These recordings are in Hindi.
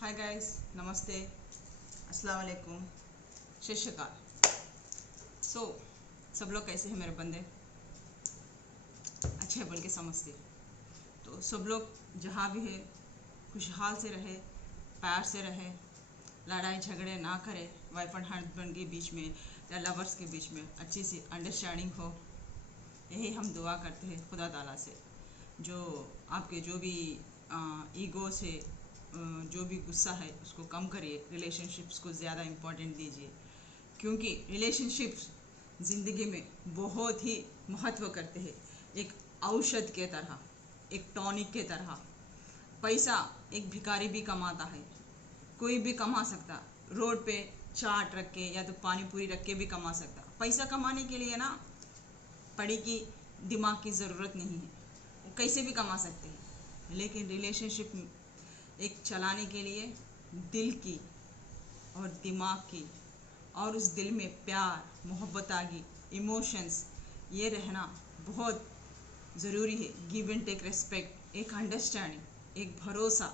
हाय गाइस, नमस्ते, अस्सलाम वालेकुम, सत श्री अकाल। सब लोग कैसे हैं मेरे बंदे? अच्छे बोल के समझते। तो सब लोग जहाँ भी है खुशहाल से रहे, प्यार से रहे, लड़ाई झगड़े ना करे, वाइफ एंड हस्बैंड के बीच में या लवर्स के बीच में अच्छी सी अंडरस्टैंडिंग हो। यही हम दुआ करते हैं खुदा ताला से। जो आपके जो भी ईगो से जो भी गुस्सा है उसको कम करिए, रिलेशनशिप्स को ज़्यादा इम्पोर्टेंट दीजिए, क्योंकि रिलेशनशिप्स ज़िंदगी में बहुत ही महत्व करते हैं। एक औषध के तरह, एक टॉनिक के तरह। पैसा एक भिखारी भी कमाता है, कोई भी कमा सकता। रोड पे चाट रख के या तो पानी पूरी रख के भी कमा सकता। पैसा कमाने के लिए ना पड़ी की दिमाग की ज़रूरत नहीं है, वो कैसे भी कमा सकते हैं। लेकिन रिलेशनशिप एक चलाने के लिए दिल की और दिमाग की, और उस दिल में प्यार, मोहब्बत आगी, इमोशंस, ये रहना बहुत ज़रूरी है। गिव एंड टेक रेस्पेक्ट, एक अंडरस्टैंडिंग, एक भरोसा,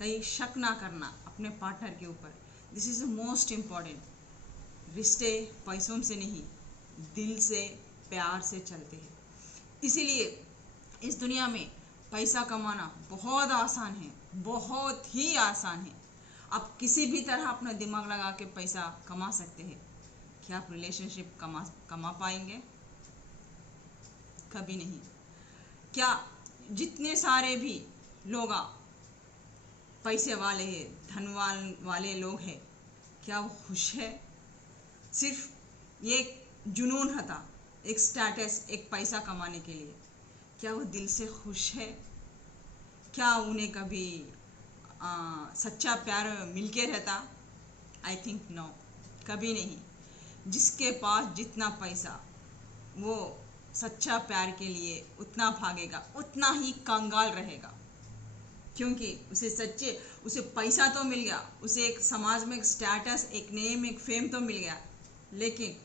कहीं शक ना करना अपने पार्टनर के ऊपर। This is the most important. रिश्ते पैसों से नहीं, दिल से, प्यार से चलते हैं। इसीलिए इस दुनिया में पैसा कमाना बहुत आसान है, बहुत ही आसान है। आप किसी भी तरह अपना दिमाग लगा के पैसा कमा सकते हैं। क्या आप रिलेशनशिप कमा पाएंगे? कभी नहीं। क्या जितने सारे भी लोग पैसे वाले हैं, धनवान वाले लोग हैं, क्या वो खुश है? सिर्फ ये जुनून था, एक स्टेटस, एक पैसा कमाने के लिए। क्या वो दिल से खुश है? क्या उन्हें कभी सच्चा प्यार मिलके रहता? आई थिंक नो, कभी नहीं। जिसके पास जितना पैसा, वो सच्चा प्यार के लिए उतना भागेगा, उतना ही कंगाल रहेगा। क्योंकि उसे पैसा तो मिल गया, उसे एक समाज में एक स्टेटस, एक नेम, एक फेम तो मिल गया, लेकिन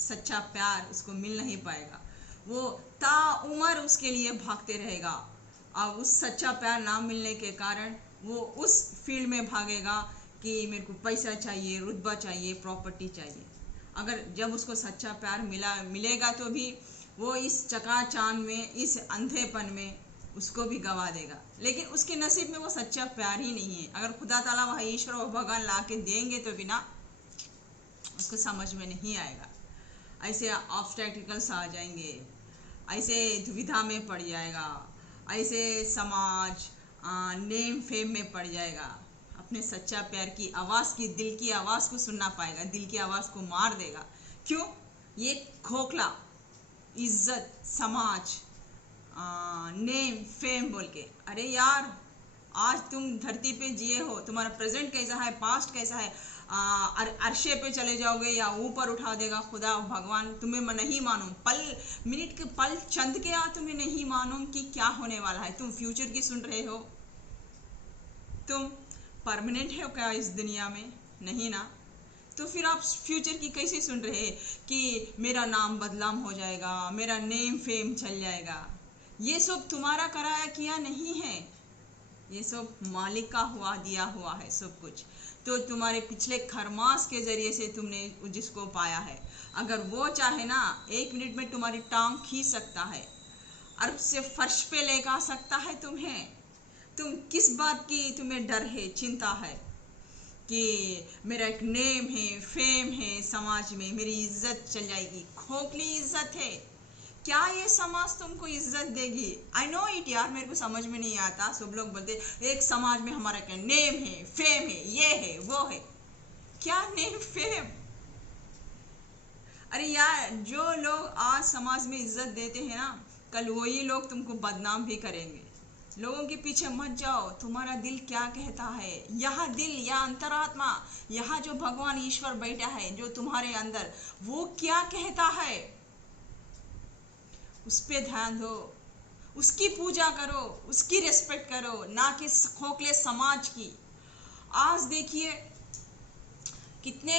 सच्चा प्यार उसको मिल नहीं पाएगा। वो ताउम्र उसके लिए भागते रहेगा, और उस सच्चा प्यार ना मिलने के कारण वो उस फील्ड में भागेगा कि मेरे को पैसा चाहिए, रुतबा चाहिए, प्रॉपर्टी चाहिए। अगर जब उसको सच्चा प्यार मिलेगा तो भी वो इस चकाचांद में, इस अंधेपन में उसको भी गवा देगा। लेकिन उसके नसीब में वो सच्चा प्यार ही नहीं है। अगर खुदा ताला वह ईश्वर और भगवान ला के देंगे तो भी ना उसको समझ में नहीं आएगा। ऐसे ऑब्स्टेकल्स आ जाएंगे, ऐसे दुविधा में पड़ जाएगा, ऐसे समाज नेम फेम में पड़ जाएगा। अपने सच्चा प्यार की आवाज़ की, दिल की आवाज़ को सुनना पाएगा, दिल की आवाज़ को मार देगा। क्यों? ये खोखला इज्जत, समाज, नेम फेम बोल के। अरे यार, आज तुम धरती पे जिए हो, तुम्हारा प्रेजेंट कैसा है, पास्ट कैसा है, अरशे पे चले जाओगे या ऊपर उठा देगा खुदा भगवान। तुम्हें मैं नहीं मालूम, पल मिनट के पल चंद के तुम्हें नहीं मालूम कि क्या होने वाला है। तुम फ्यूचर की सुन रहे हो? तुम परमानेंट हो क्या इस दुनिया में? नहीं ना। तो फिर आप फ्यूचर की कैसे सुन रहे हैं कि मेरा नाम बदनाम हो जाएगा, मेरा नेम फेम चल जाएगा? ये सब तुम्हारा कराया किया नहीं है, ये सब मालिक का हुआ, दिया हुआ है सब कुछ। तो तुम्हारे पिछले खरमास के जरिए से तुमने जिसको पाया है, अगर वो चाहे ना, 1 मिनट में तुम्हारी टांग खींच सकता है, अर्ब से फर्श पे लेकर सकता है तुम्हें। तुम किस बात की तुम्हें डर है, चिंता है कि मेरा एक नेम है, फेम है, समाज में मेरी इज्जत चल जाएगी? खोखली इज्जत है। क्या ये समाज तुमको इज्जत देगी? आई नो इट यार, मेरे को समझ में नहीं आता। सब लोग बोलते एक समाज में हमारा क्या नेम है, फेम है, ये है, वो है। क्या नेम फेम? अरे यार, जो लोग आज समाज में इज्जत देते हैं ना, कल वही लोग तुमको बदनाम भी करेंगे। लोगों के पीछे मत जाओ, तुम्हारा दिल क्या कहता है। यह दिल या अंतरात्मा, यह जो भगवान ईश्वर बैठा है जो तुम्हारे अंदर, वो क्या कहता है, उस पे ध्यान दो, उसकी पूजा करो, उसकी रिस्पेक्ट करो, ना कि खोखले समाज की। आज देखिए कितने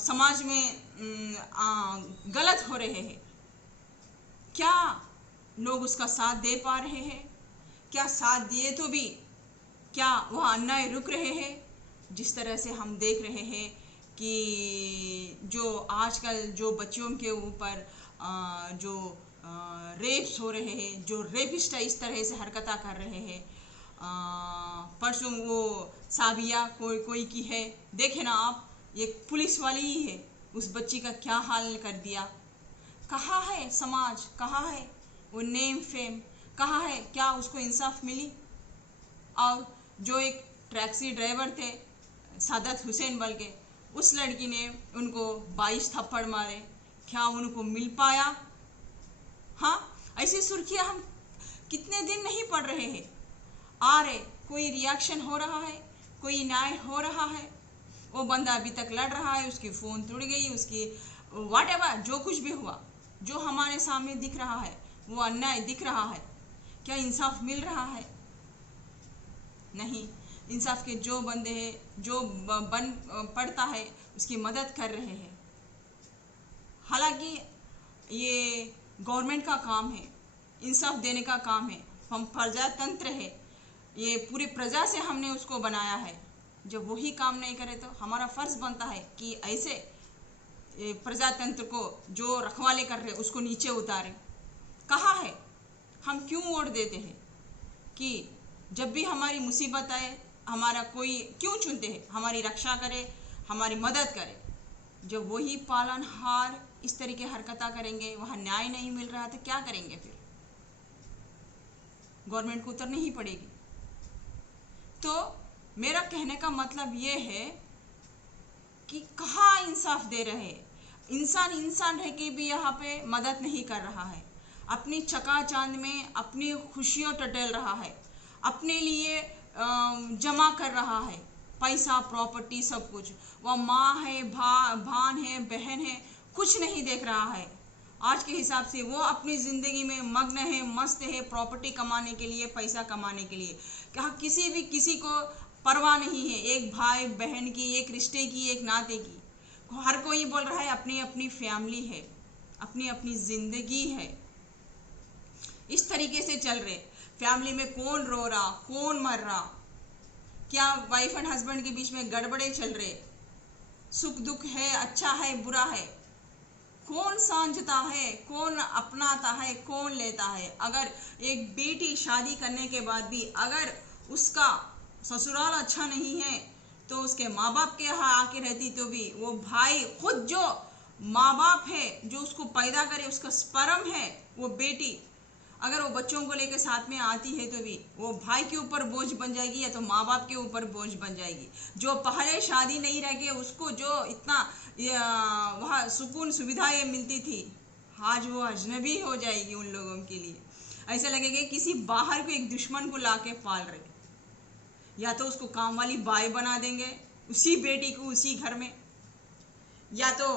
समाज में गलत हो रहे हैं। क्या लोग उसका साथ दे पा रहे हैं? क्या साथ दिए तो भी क्या वह अन्याय रुक रहे हैं? जिस तरह से हम देख रहे हैं कि जो आजकल जो बच्चियों के ऊपर जो रेप्स हो रहे हैं, जो रेपिस्ट इस तरह से हरकतें कर रहे हैं। परसों वो साबिया कोई की है, देखे ना आप, एक पुलिस वाली ही है, उस बच्ची का क्या हाल कर दिया। कहाँ है समाज, कहाँ है वो नेम फेम, कहाँ है, क्या उसको इंसाफ मिली? और जो एक टैक्सी ड्राइवर थे सादत हुसैन बल के, उस लड़की ने उनको 22 थप्पड़ मारे, क्या उनको मिल पाया? हाँ, ऐसी सुर्खियां हम कितने दिन नहीं पढ़ रहे हैं। आ रहे, कोई रिएक्शन हो रहा है, कोई न्याय हो रहा है। वो बंदा अभी तक लड़ रहा है, उसकी फ़ोन टूट गई, उसकी व्हाटएवर जो कुछ भी हुआ, जो हमारे सामने दिख रहा है वो अन्याय दिख रहा है। क्या इंसाफ मिल रहा है? नहीं। इंसाफ के जो बंदे हैं, जो बन पड़ता है, उसकी मदद कर रहे हैं। हालांकि ये गवर्नमेंट का काम है, इंसाफ देने का काम है, हम प्रजातंत्र है, ये पूरी प्रजा से हमने उसको बनाया है। जब वही काम नहीं करे तो हमारा फर्ज बनता है कि ऐसे प्रजातंत्र को जो रखवाले कर रहे उसको नीचे उतारें। कहाँ है? हम क्यों वोट देते हैं कि जब भी हमारी मुसीबत आए, हमारा कोई क्यों चुनते हैं? हमारी रक्षा करे, हमारी मदद करे। जब वही पालनहार इस तरीके हरकतें करेंगे, वहाँ न्याय नहीं मिल रहा तो क्या करेंगे? फिर गवर्नमेंट को उतरनी ही पड़ेगी। तो मेरा कहने का मतलब ये है कि कहाँ इंसाफ दे रहे हैं? इंसान रह के भी यहाँ पे मदद नहीं कर रहा है, अपनी चकाचांद में अपनी खुशियों टटोल रहा है, अपने लिए जमा कर रहा है पैसा, प्रॉपर्टी, सब कुछ। वह माँ है, भान है, बहन है, कुछ नहीं देख रहा है। आज के हिसाब से वो अपनी ज़िंदगी में मग्न है, मस्त है, प्रॉपर्टी कमाने के लिए, पैसा कमाने के लिए। क्या किसी को परवाह नहीं है एक भाई बहन की, एक रिश्ते की, एक नाते की। हर कोई बोल रहा है अपनी अपनी फैमिली है, अपनी अपनी ज़िंदगी है। इस तरीके से चल रहे। फैमिली में कौन रो रहा, कौन मर रहा, क्या वाइफ एंड हस्बैंड के बीच में गड़बड़े चल रहे, सुख दुख है, अच्छा है, बुरा है, कौन समझता है, कौन अपनाता है, कौन लेता है। अगर एक बेटी शादी करने के बाद भी अगर उसका ससुराल अच्छा नहीं है तो उसके माँ बाप के यहाँ आके रहती, तो भी वो भाई खुद जो माँ बाप है, जो उसको पैदा करे, उसका स्पर्म है, वो बेटी अगर वो बच्चों को लेकर साथ में आती है तो भी वो भाई के ऊपर बोझ बन जाएगी या तो माँ बाप के ऊपर बोझ बन जाएगी। जो पहले शादी नहीं रह के उसको जो इतना वहाँ सुकून सुविधाएं मिलती थी, आज वो अजनबी हो जाएगी उन लोगों के लिए। ऐसा लगेगा किसी बाहर को एक दुश्मन को लाके पाल रहे। या तो उसको काम वाली बाई बना देंगे उसी बेटी को उसी घर में, या तो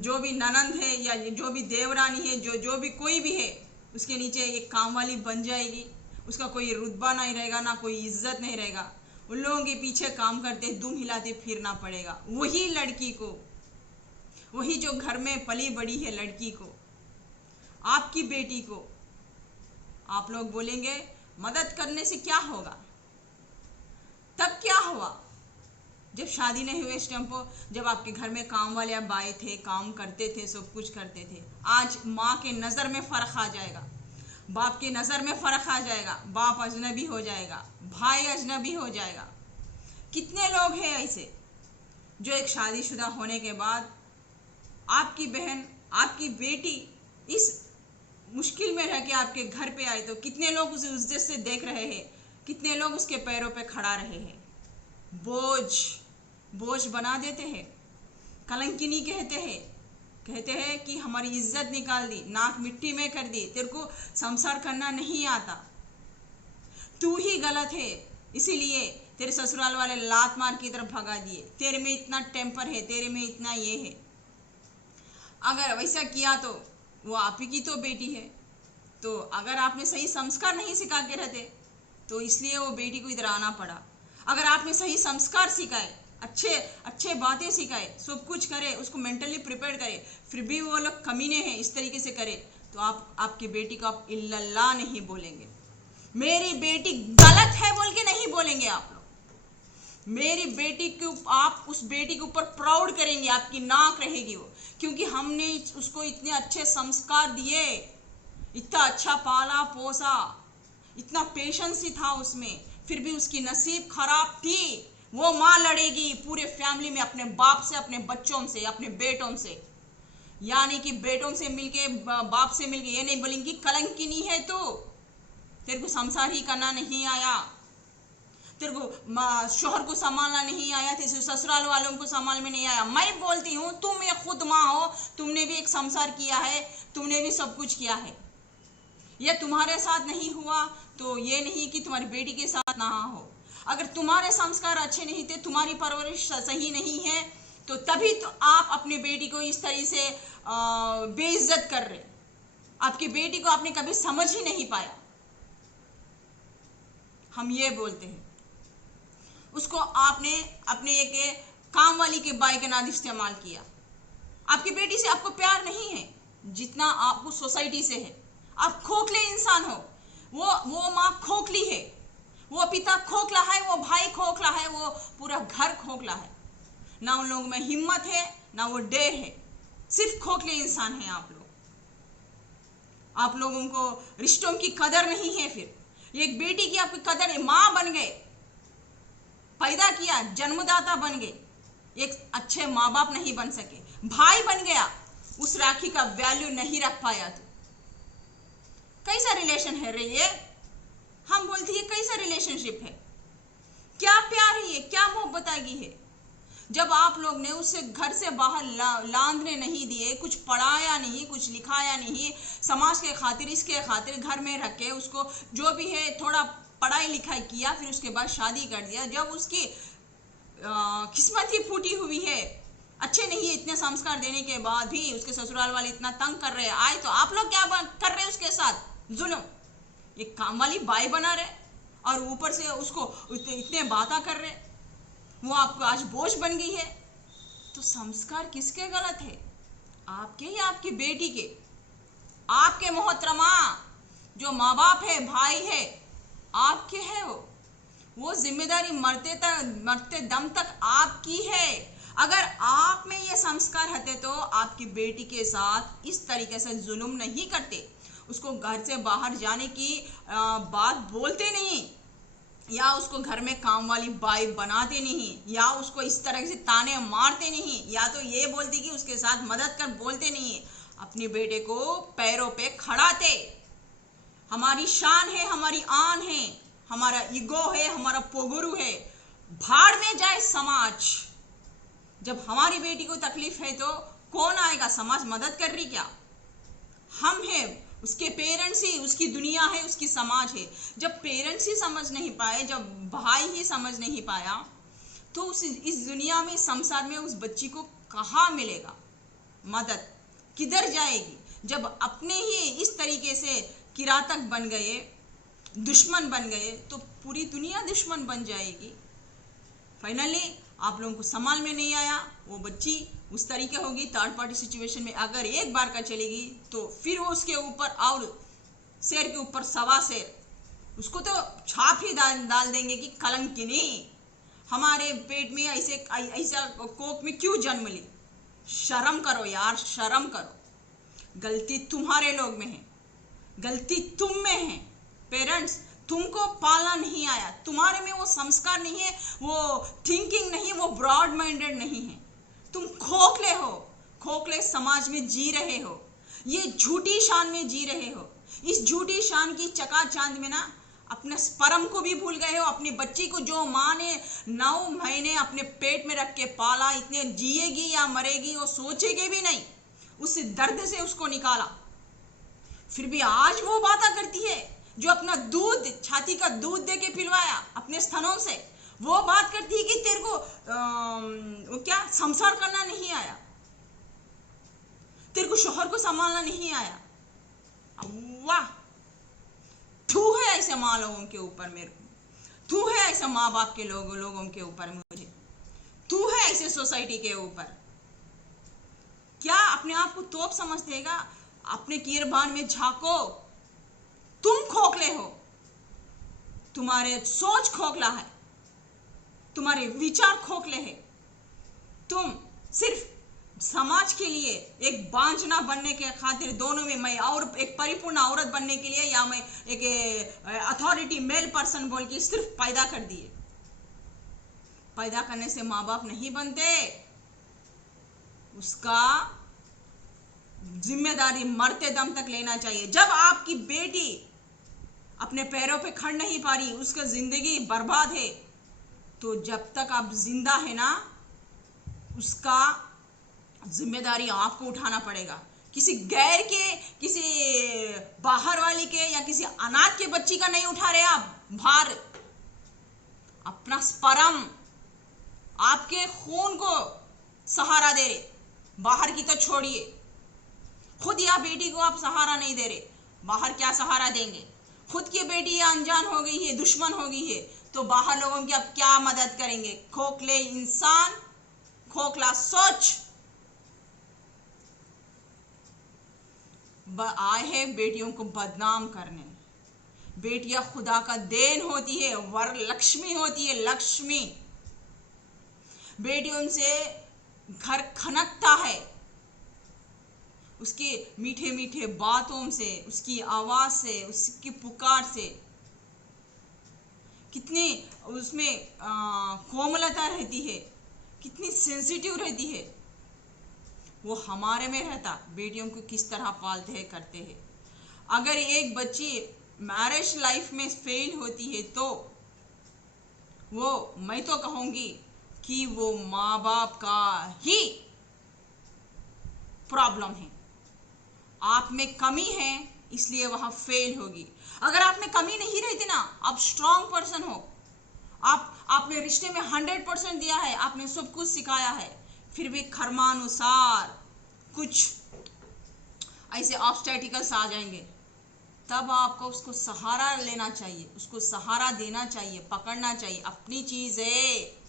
जो भी ननंद है या जो भी देवरानी है, जो भी कोई भी है, उसके नीचे एक काम वाली बन जाएगी। उसका कोई रुतबा नहीं रहेगा, ना कोई इज्जत नहीं रहेगा। उन लोगों के पीछे काम करते दुम हिलाते फिरना पड़ेगा। वही लड़की को, वही जो घर में पली बड़ी है लड़की को, आपकी बेटी को आप लोग बोलेंगे मदद करने से क्या होगा? तब क्या हुआ जब शादी नहीं हुए इस टाइम पर, जब आपके घर में काम वाले आप बाई थे, काम करते थे, सब कुछ करते थे। आज माँ के नज़र में फ़र्क आ जाएगा, बाप के नज़र में फ़र्क आ जाएगा, बाप अजनबी हो जाएगा, भाई अजनबी हो जाएगा। कितने लोग हैं ऐसे जो एक शादीशुदा होने के बाद आपकी बहन, आपकी बेटी इस मुश्किल में रह के आपके घर पे आए तो कितने लोग उसे इज्जत से देख रहे हैं, कितने लोग उसके पैरों पे खड़ा रहे हैं। बोझ बना देते हैं, कलंकिनी कहते हैं कि हमारी इज्जत निकाल दी, नाक मिट्टी में कर दी, तेरे को संसार करना नहीं आता, तू ही गलत है, इसीलिए तेरे ससुराल वाले लात मार की तरफ भगा दिए, तेरे में इतना टेम्पर है, तेरे में इतना ये है। अगर वैसा किया तो वो आप ही की तो बेटी है। तो अगर आपने सही संस्कार नहीं सिखा के रहते तो इसलिए वो बेटी को इधर आना पड़ा। अगर आपने सही संस्कार सिखाए, अच्छे बातें सिखाए, सब कुछ करे, उसको मेंटली प्रिपेयर करे, फिर भी वो लोग कमीने हैं, इस तरीके से करे, तो आपकी बेटी को आप इल्लल्लाह नहीं बोलेंगे, मेरी बेटी गलत है बोल के नहीं बोलेंगे। करेंगे आप लोग। मेरी बेटी को, आप उस बेटी के ऊपर प्राउड करेंगे, आपकी नाक रहेगी वो, क्योंकि हमने उसको इतने अच्छे संस्कार दिए, इतना अच्छा पाला पोसा, इतना पेशेंस ही था उसमें, फिर भी उसकी नसीब खराब थी। वो माँ लड़ेगी पूरे फैमिली में, अपने बाप से, अपने बच्चों से, अपने बेटों से, यानी कि बेटों से मिलके, बाप से मिलके ये नहीं बोलेंगी कलंकिनी है तू, तेरे को संसार ही करना नहीं आया, तेरे को शोहर को संभालना नहीं आया, तेरे ससुराल वालों को संभाल में नहीं आया। मैं बोलती हूँ तुम एक खुद माँ हो, तुमने भी एक संसार किया है, तुमने भी सब कुछ किया है। ये तुम्हारे साथ नहीं हुआ तो ये नहीं कि तुम्हारी बेटी के साथ ना हो। अगर तुम्हारे संस्कार अच्छे नहीं थे, तुम्हारी परवरिश सही नहीं है, तो तभी तो आप अपनी बेटी को इस तरह से बेइज्जत कर रहे। आपकी बेटी को आपने कभी समझ ही नहीं पाया। हम ये बोलते हैं उसको आपने अपने एक काम वाली के बाई के नाम इस्तेमाल किया। आपकी बेटी से आपको प्यार नहीं है जितना आपको सोसाइटी से है। आप खोखले इंसान हो, वो माँ खोखली है, वो पिता खोखला है, वो भाई खोखला है, वो पूरा घर खोखला है। ना उन लोगों में हिम्मत है, ना वो डेर है, सिर्फ खोखले इंसान हैं आप लोग। आप लोगों को रिश्तों की कदर नहीं है। फिर एक बेटी की आपकी कदर है, माँ बन गए, पैदा किया, जन्मदाता बन गए, एक अच्छे माँ बाप नहीं बन सके, भाई बन गया, उस राखी का वैल्यू नहीं रख पाया, तो कैसा रिलेशन है रे ये? हम बोलते हैं कैसा रिलेशनशिप है, क्या प्यार है ये, क्या मोहब्बत आएगी है? जब आप लोग ने उसे घर से बाहर लांदने नहीं दिए, कुछ पढ़ाया नहीं, कुछ लिखाया नहीं, समाज के खातिर, इसके खातिर घर में रख के उसको जो भी है थोड़ा पढ़ाई लिखाई किया, फिर उसके बाद शादी कर दिया। जब उसकी किस्मत ही फूटी हुई है, अच्छे नहीं है, इतने संस्कार देने के बाद भी उसके ससुराल वाले इतना तंग कर रहे आए, तो आप लोग क्या कर रहे उसके साथ? जुल्म। एक काम वाली बाई बना रहे और ऊपर से उसको इतने बातें कर रहे, वो आपको आज बोझ बन गई है। तो संस्कार किसके गलत है? आपके या आपकी बेटी के? आपके मोहतरमा, जो माँ बाप है, भाई है, आपके है वो जिम्मेदारी मरते दम तक आपकी है। अगर आप में ये संस्कार होते तो आपकी बेटी के साथ इस तरीके से जुल्म नहीं करते, उसको घर से बाहर जाने की बात बोलते नहीं, या उसको घर में काम वाली बाई बनाते नहीं, या उसको इस तरह से ताने मारते नहीं, या तो ये बोलती कि उसके साथ मदद कर बोलते नहीं, अपने बेटे को पैरों पे खड़ाते। हमारी शान है, हमारी आन है, हमारा ईगो है, हमारा पोगुरु है, भाड़ में जाए समाज। जब हमारी बेटी को तकलीफ है तो कौन आएगा? समाज मदद कर रही क्या? हम हैं, उसके पेरेंट्स ही उसकी दुनिया है, उसकी समाज है। जब पेरेंट्स ही समझ नहीं पाए, जब भाई ही समझ नहीं पाया, तो इस दुनिया में, संसार में उस बच्ची को कहाँ मिलेगा मदद? किधर जाएगी? जब अपने ही इस तरीके से किरातक बन गए, दुश्मन बन गए, तो पूरी दुनिया दुश्मन बन जाएगी। फाइनली आप लोगों को संभाल में नहीं आया, वो बच्ची उस तरीके होगी, थर्ड पार्टी सिचुएशन में अगर एक बार का चलेगी तो फिर वो उसके ऊपर और शेर के ऊपर सवा शेर, उसको तो छाप ही डाल देंगे कि कलंकिनी, हमारे पेट में ऐसा कोख में क्यों जन्म ली? शर्म करो यार, शर्म करो। गलती तुम्हारे लोग में है, गलती तुम में है। पेरेंट्स, तुमको पालना नहीं आया, तुम्हारे में वो संस्कार नहीं है, वो थिंकिंग नहीं, वो ब्रॉड माइंडेड नहीं है। तुम खोखले हो, खोखले समाज में जी रहे हो, ये झूठी शान में जी रहे हो। इस झूठी शान की चकाचांद में ना अपने परम को भी भूल गए हो। अपनी बच्ची को जो माँ ने 9 महीने अपने पेट में रख के पाला, इतने जिएगी या मरेगी वो सोचेगी भी नहीं, उस दर्द से उसको निकाला, फिर भी आज वो बातें करती है जो अपना दूध, छाती का दूध दे के पिलवाया अपने स्तनों से, वो बात करती है कि तेरे को वो क्या संसार करना नहीं आया, तेरे को शोहर को संभालना नहीं आया। वाह, थू है ऐसे माँ लोगों के ऊपर, मेरे को थू है ऐसे माँ बाप के लोगों के ऊपर, मुझे थू है ऐसे सोसाइटी के ऊपर। क्या अपने आप को तोप समझ देगा? अपने कीरबान में झांको। तुम खोखले हो, तुम्हारे सोच खोखला है, तुम्हारे विचार खोखले हैं। तुम सिर्फ समाज के लिए एक बांझना बनने के खातिर, दोनों में मैं और एक परिपूर्ण औरत बनने के लिए, या मैं एक अथॉरिटी मेल पर्सन बोल के सिर्फ पैदा कर दिए। पैदा करने से माँ बाप नहीं बनते, उसका जिम्मेदारी मरते दम तक लेना चाहिए। जब आपकी बेटी अपने पैरों पे खड़ नहीं पा रही, उसका जिंदगी बर्बाद है, तो जब तक आप जिंदा है ना, उसका जिम्मेदारी आपको उठाना पड़ेगा। किसी गैर के, किसी बाहर वाली के, या किसी अनाथ के बच्ची का नहीं उठा रहे आप भार। अपना स्पर्म, आपके खून को सहारा दे रहे, बाहर की तो छोड़िए। खुद या बेटी को आप सहारा नहीं दे रहे, बाहर क्या सहारा देंगे? खुद की बेटी अनजान हो गई है, दुश्मन हो गई है, तो बाहर लोगों की आप क्या मदद करेंगे? खोखले इंसान, खोखला सोच। आए हैं बेटियों को बदनाम करने। बेटियां खुदा का देन होती है, वर लक्ष्मी होती है, लक्ष्मी। बेटियों से घर खनकता है, उसके मीठे मीठे बातों से, उसकी आवाज से, उसकी पुकार से। कितनी उसमें कोमलता रहती है, कितनी सेंसिटिव रहती है। वो हमारे में रहता, बेटियों को किस तरह पालते हैं, करते हैं। अगर एक बच्ची मैरिज लाइफ में फेल होती है, तो वो, मैं तो कहूंगी कि वो माँ बाप का ही प्रॉब्लम है। आप में कमी है, इसलिए वहां फेल होगी। अगर आप में कमी नहीं रहती ना, आप स्ट्रांग पर्सन हो, आपने रिश्ते में 100% दिया है, आपने सब कुछ सिखाया है, फिर भी कर्मानुसार कुछ ऐसे ऑब्स्टैटिकल्स आ जाएंगे, तब आपको उसको सहारा लेना चाहिए, उसको सहारा देना चाहिए, पकड़ना चाहिए। अपनी चीज है।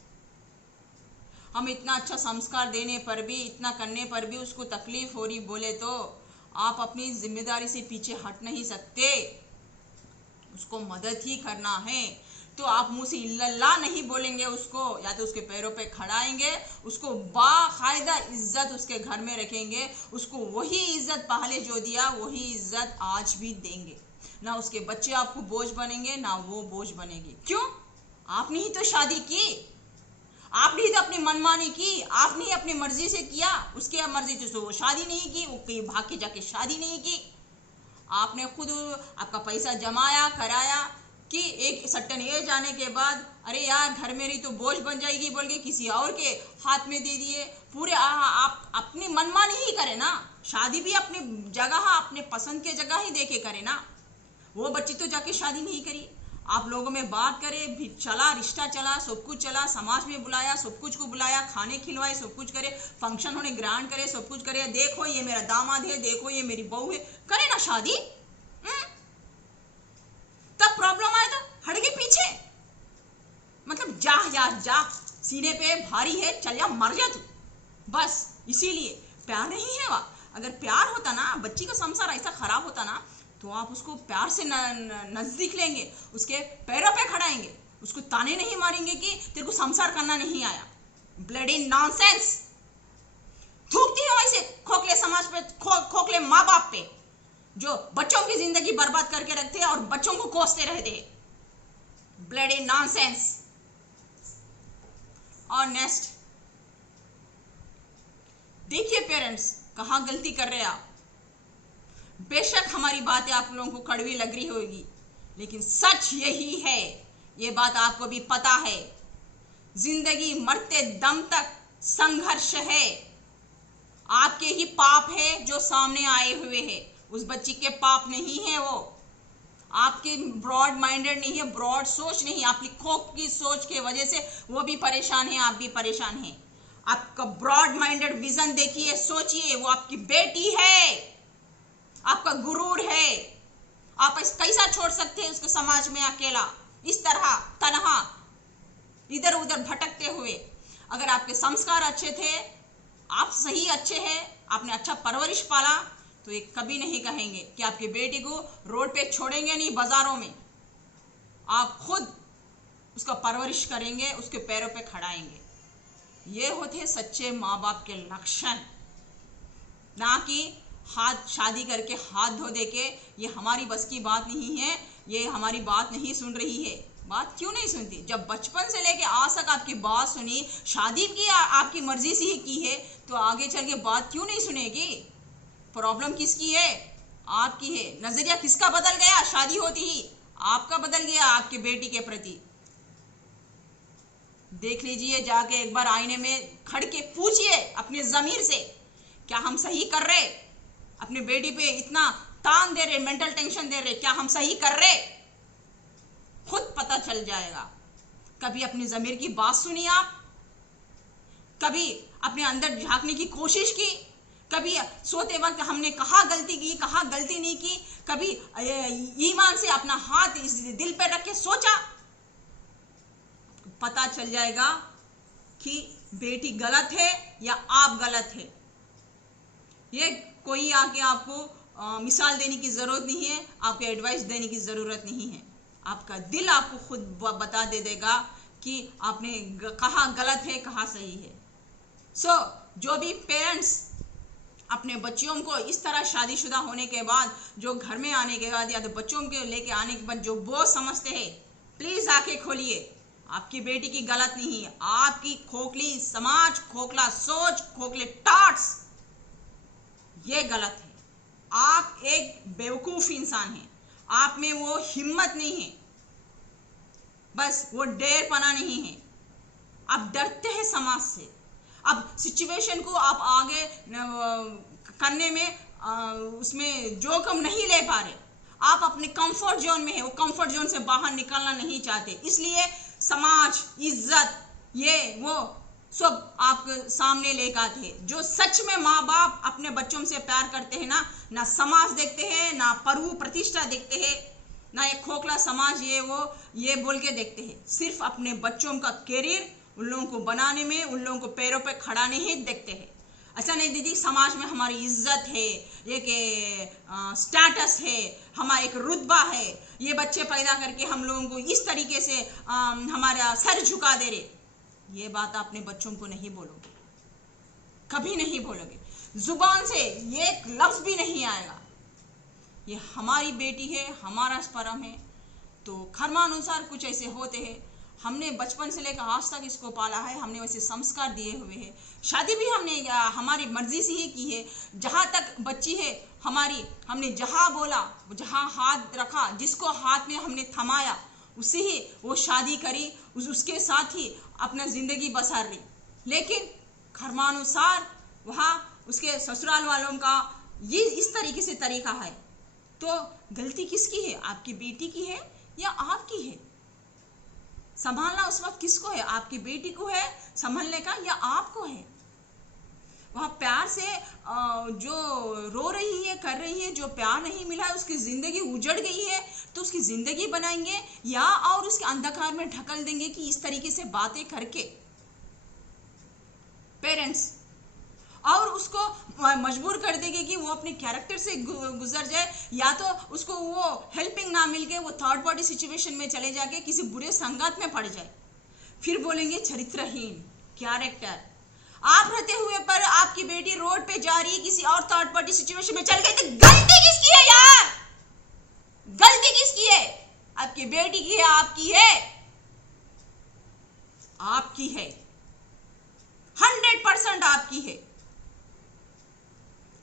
हम इतना अच्छा संस्कार देने पर भी, इतना करने पर भी उसको तकलीफ हो रही बोले, तो आप अपनी जिम्मेदारी से पीछे हट नहीं सकते। उसको मदद ही करना है। तो आप मुंह से इल्लल्लाह नहीं बोलेंगे उसको, या तो उसके पैरों पे खड़ाएंगे, उसको बाकायदा इज्जत उसके घर में रखेंगे, उसको वही इज्जत पहले जो दिया वही इज्जत आज भी देंगे। ना उसके बच्चे आपको बोझ बनेंगे, ना वो बोझ बनेगी। क्यों? आपने ही तो शादी की, आपने ही तो अपनी मनमानी की, आपने ही अपनी मर्जी से किया। उसके मर्जी से वो शादी नहीं की, वो कहीं भाग के जाके शादी नहीं की। आपने खुद आपका पैसा जमाया, कराया कि एक सट्टन एज आने के बाद, अरे यार घर मेरी तो बोझ बन जाएगी बोल के किसी और के हाथ में दे दिए। पूरे आप अपनी मनमानी ही करें ना। शादी भी अपनी जगह, अपने पसंद के जगह ही देके करें ना। वो बच्ची तो जाके शादी नहीं करी, आप लोगों में बात करे भी, चला रिश्ता, चला सब कुछ चला, समाज में बुलाया, सब कुछ को बुलाया, खाने खिलवाए, सब कुछ करे, फंक्शन होने ग्रांड करे, सब कुछ करे, देखो ये मेरा दामाद है, देखो ये मेरी बहू है, करे ना शादी। तब प्रॉब्लम आए तो हट गए पीछे। मतलब जा यार जा, सीने पे भारी है, चल जा, मर जा तू, बस। इसीलिए प्यार नहीं है। वह अगर प्यार होता ना, बच्ची का संसार ऐसा खराब होता ना, तो आप उसको प्यार से नजदीक लेंगे, उसके पैरों पे खड़ाएंगे, उसको ताने नहीं मारेंगे कि तेरे को संसार करना नहीं आया। Bloody nonsense. थूकती है वैसे खोखले समाज पे, खोखले माँ बाप पे, जो बच्चों की जिंदगी बर्बाद करके रखते हैं और बच्चों को कोसते रहते हैं। Bloody nonsense. और नेक्स्ट देखिए पेरेंट्स, कहाँ गलती कर रहे हैं आप। बेशक हमारी बातें आप लोगों को कड़वी लग रही होगी, लेकिन सच यही है, ये बात आपको भी पता है। जिंदगी मरते दम तक संघर्ष है। आपके ही पाप है जो सामने आए हुए हैं, उस बच्ची के पाप नहीं है। वो आपके ब्रॉड माइंडेड नहीं है, ब्रॉड सोच नहीं, आपकी खोखली सोच के वजह से वो भी परेशान है, आप भी परेशान हैं। आपका ब्रॉड माइंडेड विजन देखिए, सोचिए, वो आपकी बेटी है, आपका गुरूर है। आप कैसा छोड़ सकते हैं उसको समाज में अकेला, इस तरह तनहा इधर उधर भटकते हुए। अगर आपके संस्कार अच्छे थे, आप सही अच्छे हैं, आपने अच्छा परवरिश पाला, तो ये कभी नहीं कहेंगे कि आपकी बेटी को रोड पे छोड़ेंगे नहीं, बाजारों में। आप खुद उसका परवरिश करेंगे, उसके पैरों पे खड़ाएंगे। ये होते हैं सच्चे माँ बाप के लक्षण, ना कि हाथ शादी करके हाथ धो दे के ये हमारी बस की बात नहीं है, ये हमारी बात नहीं सुन रही है। बात क्यों नहीं सुनती? जब बचपन से लेके आज तक आपकी बात सुनी, शादी की आपकी मर्जी से ही की है, तो आगे चल के बात क्यों नहीं सुनेगी? प्रॉब्लम किसकी है? आपकी है। नजरिया किसका बदल गया? शादी होती ही आपका बदल गया आपके बेटी के प्रति। देख लीजिए, जाके एक बार आईने में खड़ के पूछिए अपने जमीर से, क्या हम सही कर रहे? अपने बेटी पे इतना तान दे रहे, मेंटल टेंशन दे रहे, क्या हम सही कर रहे? खुद पता चल जाएगा। कभी अपने जमीर की बात सुनी आप? कभी अपने अंदर झांकने की कोशिश की? कभी सोते वक्त हमने कहाँ गलती की, कहाँ गलती नहीं की? कभी ईमान से अपना हाथ इस दिल पे रख के सोचा? पता चल जाएगा कि बेटी गलत है या आप गलत है। ये कोई आके आपको मिसाल देने की जरूरत नहीं है, आपको एडवाइस देने की जरूरत नहीं है। आपका दिल आपको खुद बता दे देगा कि आपने कहाँ गलत है, कहाँ सही है। जो भी पेरेंट्स अपने बच्चों को इस तरह शादीशुदा होने के बाद, जो घर में आने के बाद या तो बच्चों के लेके आने के बाद जो बोझ समझते हैं, प्लीज आंखें खोलिए। आपकी बेटी की गलत नहीं है, आपकी खोखली समाज, खोखला सोच, खोखले थॉट्स, ये गलत है। आप एक बेवकूफ इंसान हैं, आप में वो हिम्मत नहीं है, बस वो डेरपना नहीं है। आप डरते हैं समाज से। अब सिचुएशन को आप आगे करने में उसमें जोखिम नहीं ले पा रहे। आप अपने कंफर्ट जोन में है, वो कंफर्ट जोन से बाहर निकलना नहीं चाहते, इसलिए समाज, इज्जत, ये वो सब आपके सामने लेकर आते हैं। जो सच में माँ बाप अपने बच्चों से प्यार करते हैं ना समाज देखते हैं, ना प्रभु प्रतिष्ठा देखते हैं, ना एक खोखला समाज ये वो ये बोल के देखते हैं। सिर्फ अपने बच्चों का कैरियर उन लोगों को बनाने में, उन लोगों को पैरों पे खड़ा नहीं देखते हैं। अच्छा नहीं दीदी, समाज में हमारी इज्जत है, एक स्टेटस है, हमारा एक रुतबा है, ये बच्चे पैदा करके हम लोगों को इस तरीके से हमारा सर झुका दे रहे। ये बात अपने बच्चों को नहीं बोलोगे, कभी नहीं बोलोगे, जुबान से ये एक लफ्ज भी नहीं आएगा। ये हमारी बेटी है, हमारा स्पर्म है, तो कर्मानुसार कुछ ऐसे होते हैं। हमने बचपन से लेकर आज तक इसको पाला है, हमने वैसे संस्कार दिए हुए हैं। शादी भी हमने हमारी मर्जी से ही की है। जहाँ तक बच्ची है हमारी, हमने जहाँ बोला, जहाँ हाथ रखा, जिसको हाथ में हमने थमाया, उससे ही वो शादी करी, उसके साथ ही अपना जिंदगी बसर रही। लेकिन कर्मानुसार वहाँ उसके ससुराल वालों का ये इस तरीके से तरीका है, तो गलती किसकी है? आपकी बेटी की है या आपकी है? संभालना उस वक्त किसको है? आपकी बेटी को है संभालने का या आपको है? वहाँ प्यार से जो रो रही है, कर रही है, जो प्यार नहीं मिला है, उसकी जिंदगी उजड़ गई है, तो उसकी जिंदगी बनाएंगे या और उसके अंधकार में ढकल देंगे कि इस तरीके से बातें करके पेरेंट्स, और उसको मजबूर कर देंगे कि वो अपने कैरेक्टर से गुजर जाए, या तो उसको वो हेल्पिंग ना मिल के वो थर्ड पार्टी सिचुएशन में चले जाके किसी बुरे संगत में पड़ जाए। फिर बोलेंगे चरित्रहीन, कैरेक्टर। आप रहते हुए पर आपकी बेटी रोड पे जा रही है, किसी और थर्ड पार्टी सिचुएशन में चल गई, तो गलती किसकी है यार? गलती किसकी है? आपकी बेटी की है, आपकी है? आपकी है, 100% आपकी है।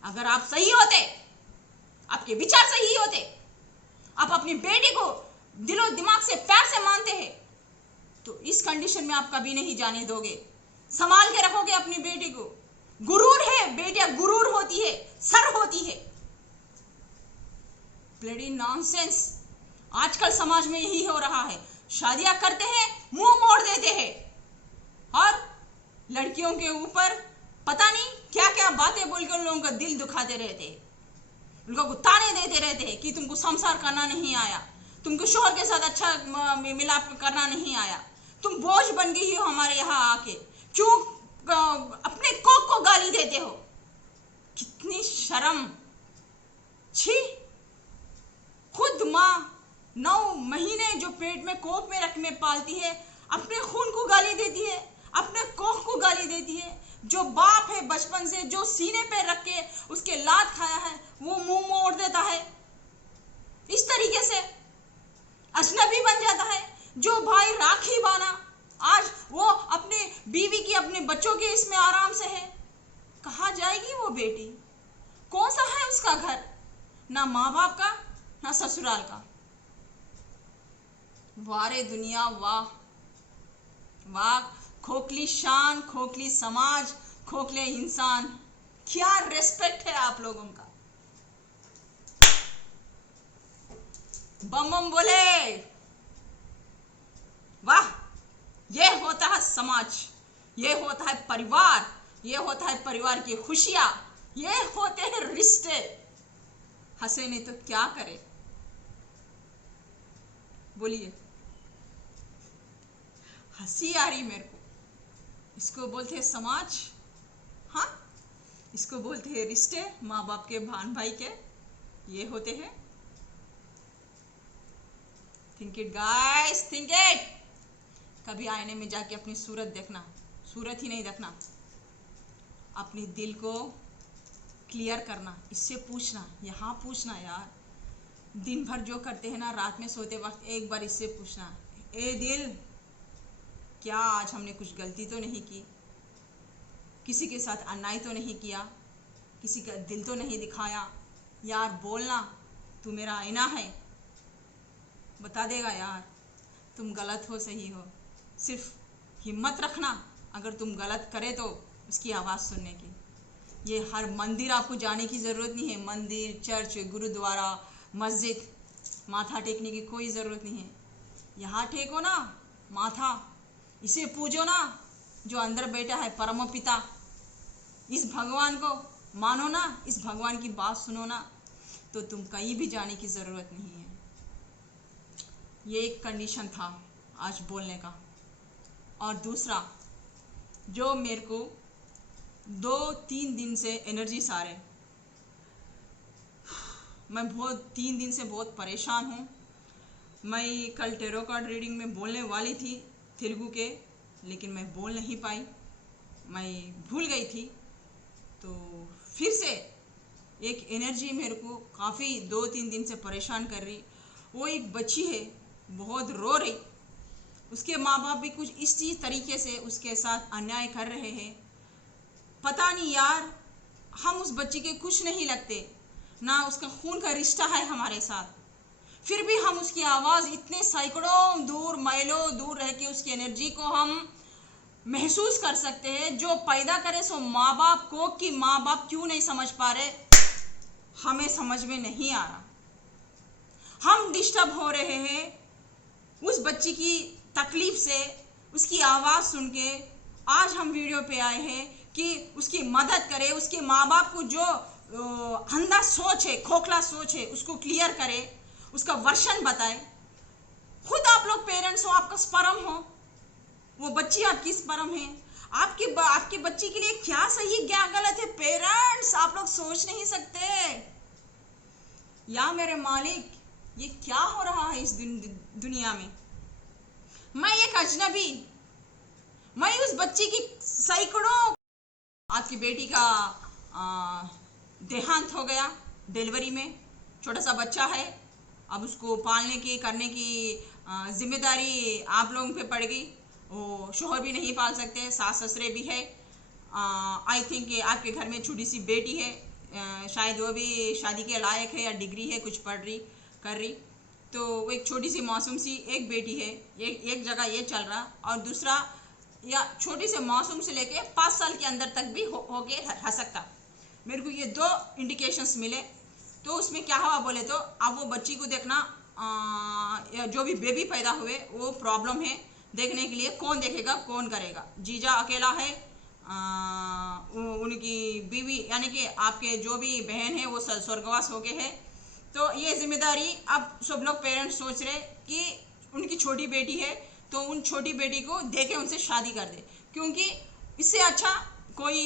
अगर आप सही होते, आपके विचार सही होते, आप अपनी बेटी को दिलो दिमाग से, प्यार से मानते हैं, तो इस कंडीशन में आप कभी नहीं जाने दोगे। संभाल के रखोगे अपनी बेटी को। गुरूर है, बेटियां गुरूर होती है, सर होती है। Bloody nonsense. आजकल समाज में यही हो रहा है। शादियां करते हैं, मुंह मोड़ देते हैं, और लड़कियों के ऊपर पता नहीं क्या क्या बातें बोल के उन लोगों का दिल दुखाते रहते हैं, उनको ताने देते रहते हैं कि तुमको संसार करना नहीं आया, तुमको शोहर के साथ अच्छा मिलाप करना नहीं आया, तुम बोझ बन गई हो हमारे यहाँ आके, क्यों अपने कोक को गाली देते हो? कितनी शर्म! छी! खुद माँ 9 महीने जो पेट में कोख में रख में पालती है, अपने खून को गाली देती है, अपने कोख को गाली देती है। जो बाप है बचपन से जो सीने पे रख के उसके लात खाया है, वो मुंह मोड़ देता है, इस तरीके से अजनबी बन जाता है। जो भाई राखी बाना, आज वो अपने बीवी की, अपने बच्चों के इसमें आराम से है, कहाँ जाएगी वो बेटी? कौन सा है उसका घर? ना माँ बाप का, ना ससुराल का। वारे दुनिया वाह वाह, खोखली शान, खोखली समाज, खोखले इंसान। क्या रेस्पेक्ट है आप लोगों का। बम बम बोले, वाह। ये होता है समाज, ये होता है परिवार, ये होता है परिवार की खुशियां, ये होते हैं रिश्ते। हंसे नहीं तो क्या करे, बोलिए। हंसी आ रही मेरे को। इसको बोलते हैं समाज, हाँ, इसको बोलते हैं रिश्ते, माँ बाप के, भान भाई के, ये होते हैं। Think it guys, think it. कभी आईने में जाके अपनी सूरत देखना, सूरत ही नहीं देखना, अपने दिल को क्लियर करना, इससे पूछना, यहाँ पूछना यार। दिन भर जो करते हैं ना, रात में सोते वक्त एक बार इससे पूछना, ए दिल, क्या आज हमने कुछ गलती तो नहीं की? किसी के साथ अन्याय तो नहीं किया? किसी का दिल तो नहीं दिखाया? यार बोलना, तू मेरा आईना है, बता देगा यार तुम गलत हो सही हो। सिर्फ हिम्मत रखना, अगर तुम गलत करे तो उसकी आवाज़ सुनने की। ये हर मंदिर आपको जाने की ज़रूरत नहीं है। मंदिर, चर्च, गुरुद्वारा, मस्जिद माथा टेकने की कोई ज़रूरत नहीं है। यहाँ टेको ना माथा, इसे पूजो ना जो अंदर बैठा है, परम पिता। इस भगवान को मानो ना, इस भगवान की बात सुनो ना, तो तुम कहीं भी जाने की ज़रूरत नहीं है। ये एक कंडीशन था आज बोलने का। और दूसरा, जो मेरे को 2-3 दिन से एनर्जीज आ रहे, मैं बहुत 3 दिन से बहुत परेशान हूँ। मैं कल टेरो कार्ड रीडिंग में बोलने वाली थी तेलुगु के, लेकिन मैं बोल नहीं पाई, मैं भूल गई थी। तो फिर से एक एनर्जी मेरे को काफ़ी 2-3 दिन से परेशान कर रही। वो एक बच्ची है, बहुत रो रही, उसके माँ बाप भी कुछ इसी तरीके से उसके साथ अन्याय कर रहे हैं। पता नहीं यार, हम उस बच्ची के कुछ नहीं लगते, ना उसका खून का रिश्ता है हमारे साथ, फिर भी हम उसकी आवाज़ इतने सैकड़ों दूर, माइलों दूर रह के उसकी एनर्जी को हम महसूस कर सकते हैं। जो पैदा करे सो माँ बाप को, कि माँ बाप क्यों नहीं समझ पा रहे, हमें समझ में नहीं आ रहा। हम डिस्टर्ब हो रहे हैं उस बच्ची की तकलीफ से, उसकी आवाज़ सुन के। आज हम वीडियो पे आए हैं कि उसकी मदद करें, उसके माँ बाप को जो अंधा सोच है, खोखला सोच है, उसको क्लियर करे, उसका वर्षन बताए। खुद आप लोग पेरेंट्स हो, आपका स्पर्म हो, वो बच्ची आपकी स्पर्म है। आपकी बच्ची के लिए क्या सही क्या गलत है, पेरेंट्स आप लोग सोच नहीं सकते। या मेरे मालिक, ये क्या हो रहा है इस दुनिया में। मैं एक अजनबी, मैं उस बच्ची की सैकड़ों, आपकी बेटी का देहांत हो गया डिलीवरी में, छोटा सा बच्चा है, अब उसको पालने की, करने की जिम्मेदारी आप लोगों पे पड़ गई। वो शोहर भी नहीं पाल सकते, सास ससुरे भी है। आई थिंक आपके घर में छोटी सी बेटी है, शायद वो भी शादी के लायक है या डिग्री है, कुछ पढ़ रही कर रही। तो वो एक छोटी सी मासूम सी एक बेटी है, एक जगह ये चल रहा। और दूसरा, या छोटी से मासूम से लेके 5 साल के अंदर तक भी होके रह सकता। मेरे को ये 2 इंडिकेशंस मिले। तो उसमें क्या हुआ बोले तो, अब वो बच्ची को देखना, जो भी बेबी पैदा हुए वो प्रॉब्लम है, देखने के लिए कौन देखेगा, कौन करेगा। जीजा अकेला है, उनकी बीवी यानी कि आपके जो भी बहन है वो स्वर्गवास हो गए है। तो ये जिम्मेदारी अब सब लोग पेरेंट्स सोच रहे कि उनकी छोटी बेटी है, तो उन छोटी बेटी को देके उनसे शादी कर दे, क्योंकि इससे अच्छा कोई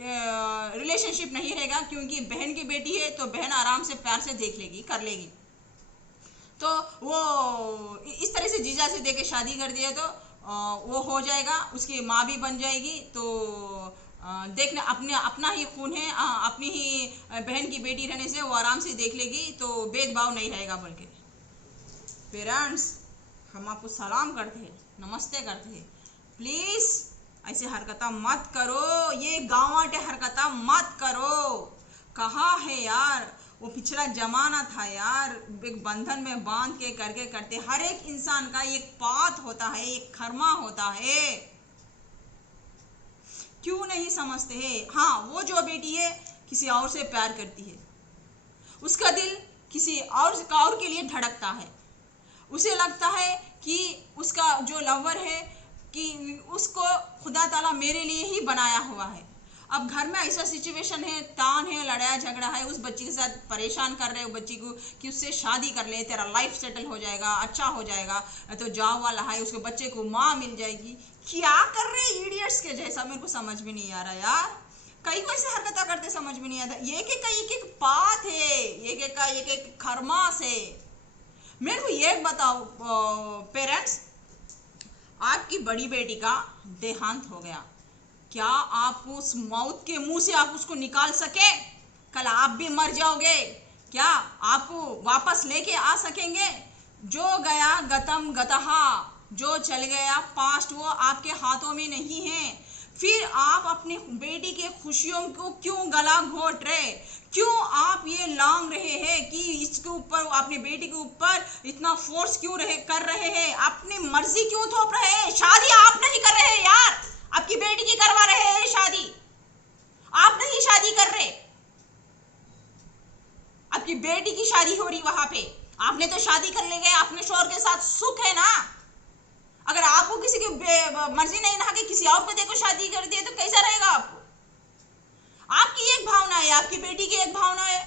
रिलेशनशिप नहीं रहेगा। क्योंकि बहन की बेटी है तो बहन आराम से प्यार से देख लेगी, कर लेगी। तो वो इस तरह से जीजा से देके शादी कर दिया तो वो हो जाएगा, उसकी माँ भी बन जाएगी। तो देखना, अपना ही खून है, अपनी ही बहन की बेटी रहने से वो आराम से देख लेगी, तो भेदभाव नहीं रहेगा। बल्कि पेरेंट्स, हम आपको सलाम करते हैं, नमस्ते करते हैं, प्लीज ऐसे हरकता मत करो, ये गाँवाटे हरकता मत करो। कहाँ है यार वो पिछला जमाना था यार, एक बंधन में बांध के करके करते। हर एक इंसान का एक पात होता है, एक कर्मा होता है, क्यों नहीं समझते हैं? हाँ, वो जो बेटी है किसी और से प्यार करती है, उसका दिल किसी और के लिए धड़कता है, उसे लगता है कि उसका जो लवर है कि उसको खुदा ताला मेरे लिए ही बनाया हुआ है। अब घर में ऐसा सिचुएशन है, तान है, लड़ाई झगड़ा है, उस बच्ची के साथ परेशान कर रहे हो बच्ची को कि उससे शादी कर ले, तेरा लाइफ सेटल हो जाएगा, अच्छा हो जाएगा, तो जाओ वाला है, उसके बच्चे को माँ मिल जाएगी। क्या कर रहे हैं इडियट्स के जैसा? मेरे को समझ में नहीं आ रहा यार, कई को ऐसे हरकत करते समझ में नहीं आता। एक एक पाथ है, एक एक खरमास है। मेरे को ये बताओ पेरेंट्स, आपकी बड़ी बेटी का देहांत हो गया, क्या आप उस मौत के मुंह से आप उसको निकाल सके? कल आप भी मर जाओगे, क्या आपको वापस लेके आ सकेंगे? जो गया गतम गतहा, जो चल गया पास्ट, वो आपके हाथों में नहीं है। फिर आप अपनी बेटी के खुशियों को क्यों गला घोट रहे? क्यों आप ये लांग रहे हैं कि इसके ऊपर, अपनी बेटी के ऊपर इतना फोर्स क्यों कर रहे हैं? अपनी मर्जी क्यों थोप रहे हैं? शादी आप नहीं कर रहे हैं यार, आपकी बेटी की करवा रहे हैं शादी, आप नहीं शादी कर रहे, आपकी बेटी की शादी हो रही वहां पे। आपने तो शादी कर लेंगे, अपने शोहर के साथ सुख है ना। अगर आपको किसी की मर्जी नहीं ना कि किसी और को देखो शादी कर दिए तो कैसा रहेगा आपको? आपकी एक भावना है, आपकी बेटी की एक भावना है,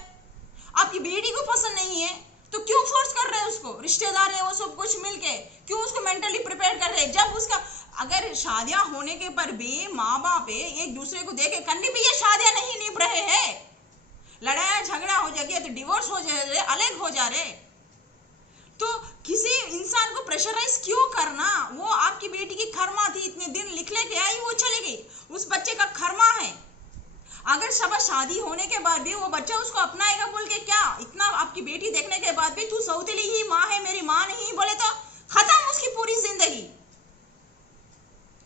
आपकी बेटी को पसंद नहीं है तो क्यों फोर्स कर रहे हैं उसको? रिश्तेदार है वो सब कुछ मिलके क्यों उसको मेंटली प्रिपेयर कर रहे हैं? जब उसका, अगर शादियां होने के पर भी माँ बाप एक दूसरे को देखे करने भी ये शादियां नहीं निभ रहे हैं, लड़ाई झगड़ा हो जाएगी तो डिवोर्स हो जा रहे, अलग हो जा रहे, तो किसी इंसान को प्रेशराइज क्यों करना? वो आपकी बेटी की खरमा थी, इतने दिन लिख लेके आई, वो चली गई, उस बच्चे का खरमा है। अगर सब शादी होने के बाद भी वो बच्चा उसको अपनाएगा बोल के क्या? इतना आपकी बेटी देखने के बाद भी तू सौतेली ही माँ है, मेरी माँ नहीं बोले तो खत्म उसकी पूरी जिंदगी।